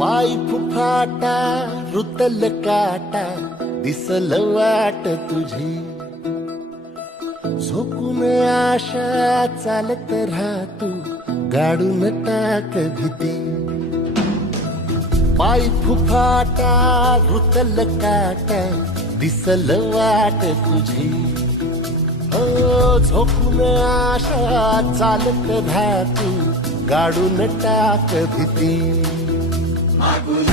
पाय फुफाटा रुतल काटा दिसल वाट तुझी झोकून आशा चालत राहतू गाडून टाक भीती पाय फुफाटा रुतल काटा दिसल वाट तुझी हो झोकून आशा चालत राहतू गाडून टाक भीती मागून